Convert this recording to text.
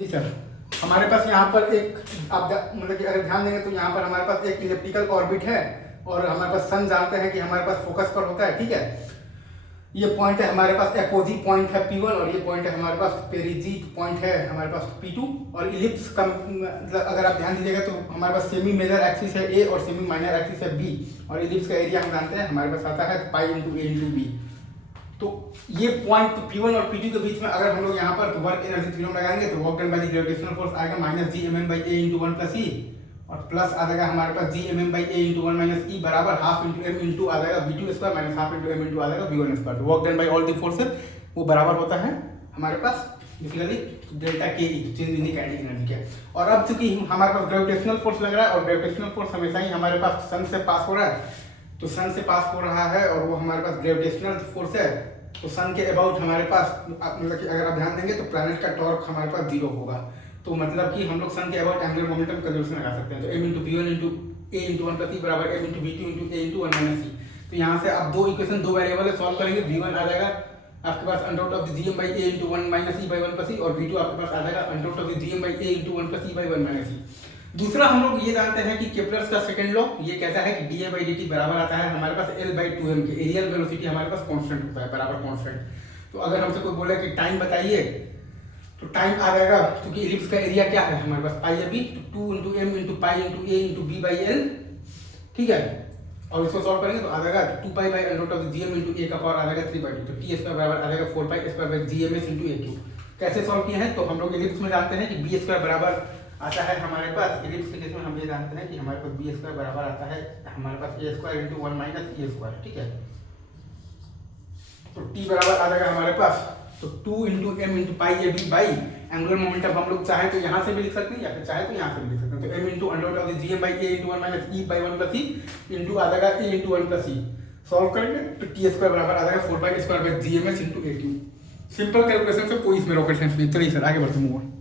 जी sir, हमारे पास यहाँ पर एक आप मतलब कि अगर ध्यान देंगे तो यहाँ पर हमारे पास एक इलिप्टिकल ऑर्बिट है और हमारे पास सन जानते हैं कि हमारे पास फोकस पर होता है, ठीक है। ये पॉइंट है हमारे पास अपोजिट पॉइंट है P1 और ये पॉइंट है हमारे पास पेरिजिट पॉइंट है हमारे पास P2। और इलिप्स का मतलब अगर आप ध्यान दीजिएगा तो हमारे पास सेमी मेजर एक्सिस है A और सेमी माइनर एक्सिस है B और इलिप्स का एरिया हम जानते हैं हमारे पास आता है pi into A into B। तो ये पॉइंट P1 और P2 के बीच में अगर हम लोग यहाँ पर वर्क एनर्जी थ्योरम लगाएंगे तो work done by the gravitational force आएगा minus G M M by A into 1 plus E और प्लस आ जाएगा हमारे पास G M M by A into 1 minus E बराबर हाफ इंटू एम इंटू आ जाएगा V2 square minus half into M into आ जाएगा V1 स्क्वायर। तो work done by all the forces वो बराबर होता है हमारे पास बेसिकली डेल्टा के ई, चेंज इन काइनेटिक एनर्जी के। और अब चूंकि हमारे पास ग्रेविटेशनल फोर्स लग रहा है और ग्रेविटेशनल फोर्स हमेशा ही हमारे पास सन से पास हो रहा है, तो सन से पास हो रहा है और वो हमारे पास ग्रेविटेशनल फोर्स है, तो सन के अबाउट हमारे पास मतलब कि अगर आप ध्यान देंगे तो प्लैनेट का टॉर्क हमारे पास 0 होगा। तो मतलब कि हम लोग सन के अबाउट एंगुलर मोमेंटम कंजर्वेशन लगा सकते हैं। तो m into V1 into A into 1 plus E बराबर m into V2 into A into 1 minus E. तो यहाँ से आप दो इक्वेशन दो वेरिएबल है सॉल्व करेंगे, V1 आ जाएगा आपके पास under root of the gm by A into 1 minus E by 1 plus E और V2 आपके पास आ जाएगा under root of the gm by A into 1 plus E by 1 minus E. दूसरा हम लोग ये जानते हैं कि केपलर्स का सेकंड लॉ ये कहता है कि dA बाई dt बराबर आता है हमारे पास L बाई 2m के। एरियल वेलोसिटी हमारे पास कांस्टेंट होता है बराबर कांस्टेंट। तो अगर हमसे कोई बोले कि टाइम बताइए तो टाइम आ जाएगा क्योंकि इलिप्स का एरिया क्या है हमारे पास पाई है बी, तो 2 into M into pi into A into B by L, ठीक है। और इसको सॉल्व करेंगे तो आ जाएगा 2 pi by under root of G M into A का पावर आ जाएगा 3 बाई 2। तो टी स्क्वायर बराबर आ जाएगा 4 pi square by G M S into A cube. कैसे सॉल्व किए हैं तो हम लोग इलिप्स में जानते हैं कि बी स्क्वायर बराबर आता है हमारे पास इलिप्स के केस में हम ये जानते हैं कि हमारे पास बी स्क्वायर बराबर आता है हमारे पास ए स्क्वायर इंटू 1 माइनस ए स्क्वायर, ठीक है। तो टी बराबर आ जाएगा हमारे पास तो 2 into M into pi A B by angular momentum हम लोग चाहे तो यहाँ से भी लिख सकते हैं या फिर चाहे तो यहाँ से भी लिख सकते हैं। तो M into under root of the GM by A into 1 minus E by 1 plus E into आ जाएगा A into 1 plus E. Solve करेंगे तो टी स्क्वायर बराबर आ जाएगा 4 pi square by G M S into A Q. Simple calculation से कोई इसमें रॉकेट साइंस नहीं। चलिए सर आगे बढ़ते हैं।